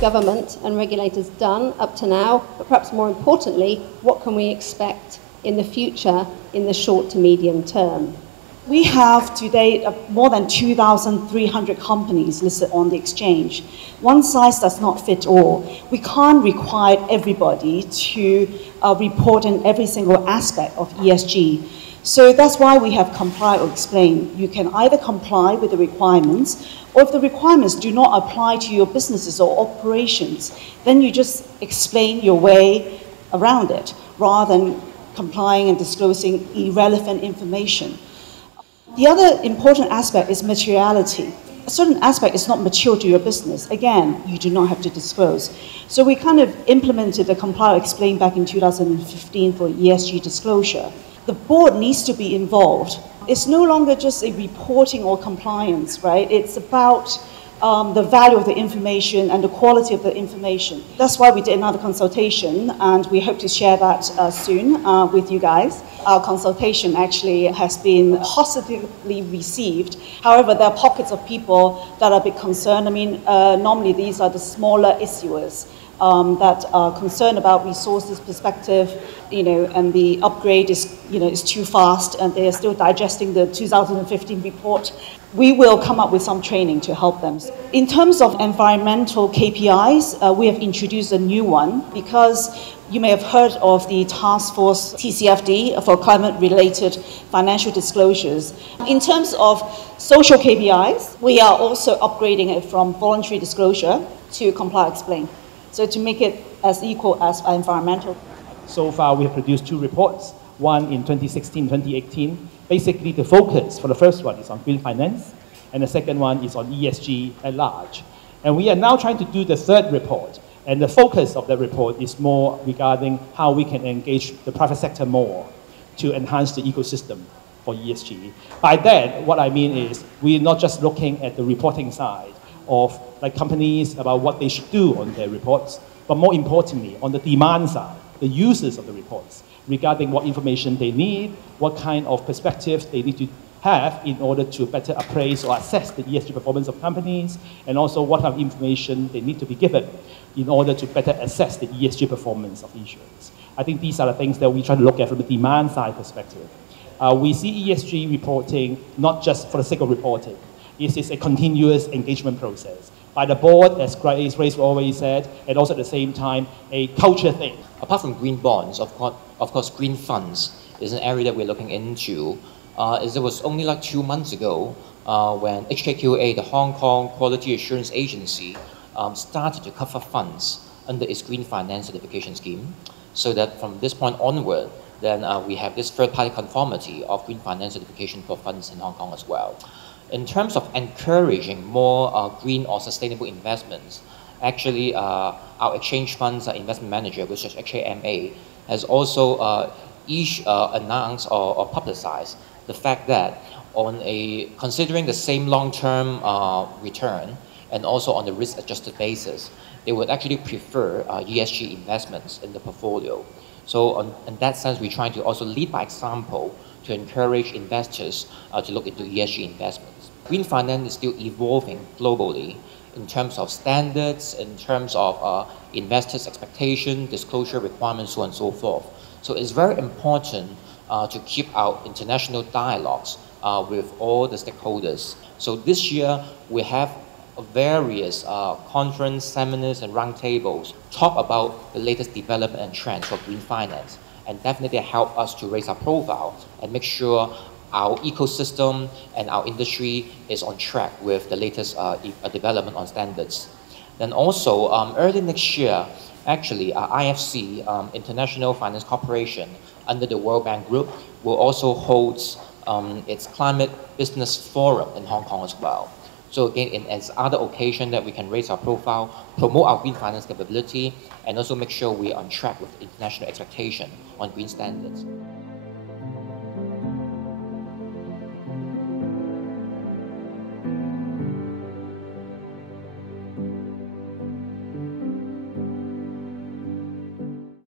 government and regulators done up to now? But perhaps more importantly, what can we expect in the future in the short to medium term? We have today more than 2,300 companies listed on the exchange. One size does not fit all. We can't require everybody to report on every single aspect of ESG. So that's why we have comply or explain. You can either comply with the requirements, or if the requirements do not apply to your businesses or operations, then you just explain your way around it, rather than complying and disclosing irrelevant information. The other important aspect is materiality. A certain aspect is not mature to your business. Again, you do not have to disclose. So we kind of implemented the comply or explain back in 2015 for ESG disclosure. The board needs to be involved. It's no longer just a reporting or compliance, right? It's about the value of the information and the quality of the information. That's why we did another consultation, and we hope to share that soon with you guys. Our consultation actually has been positively received. However, there are pockets of people that are a bit concerned. I mean, normally these are the smaller issuers that are concerned about resources perspective, and the upgrade is, is too fast, and they are still digesting the 2015 report. We will come up with some training to help them. In terms of environmental KPIs, we have introduced a new one because you may have heard of the task force TCFD for climate-related financial disclosures. In terms of social KPIs, we are also upgrading it from voluntary disclosure to comply explain. So to make it as equal as environmental. So far, we have produced 2 reports, one in 2016, 2018. Basically, the focus for the first one is on green finance, and the second one is on ESG at large. And we are now trying to do the 3rd report, and the focus of the report is more regarding how we can engage the private sector more to enhance the ecosystem for ESG. By that, what I mean is we're not just looking at the reporting side of companies about what they should do on their reports, but more importantly, on the demand side, the users of the reports, regarding what information they need, what kind of perspectives they need to have in order to better appraise or assess the ESG performance of companies, and also what kind of information they need to be given in order to better assess the ESG performance of insurance. I think these are the things that we try to look at from the demand side perspective. We see ESG reporting not just for the sake of reporting. It is a continuous engagement process by the board, as Grace always said, and also at the same time, a culture thing. Apart from green bonds, of course, green funds is an area that we're looking into. It was only like 2 months ago when HKQA, the Hong Kong Quality Assurance Agency, started to cover funds under its green finance certification scheme. So that from this point onward, then we have this third-party conformity of green finance certification for funds in Hong Kong as well. In terms of encouraging more green or sustainable investments, actually our exchange funds investment manager, which is HKMA, has also announced or publicized the fact that considering the same long-term return and also on the risk-adjusted basis, they would actually prefer ESG investments in the portfolio. So in that sense, we're trying to also lead by example to encourage investors to look into ESG investments. Green finance is still evolving globally in terms of standards, in terms of investors' expectation, disclosure requirements, so on and so forth. So it's very important to keep our international dialogues with all the stakeholders. So this year, we have various conference, seminars, and roundtables talk about the latest development and trends for green finance, and definitely help us to raise our profile and make sure our ecosystem and our industry is on track with the latest development on standards. Then also, early next year, actually, IFC, International Finance Corporation, under the World Bank Group, will also hold its Climate Business Forum in Hong Kong as well. So again, as other occasion that we can raise our profile, promote our green finance capability, and also make sure we are on track with international expectation on green standards.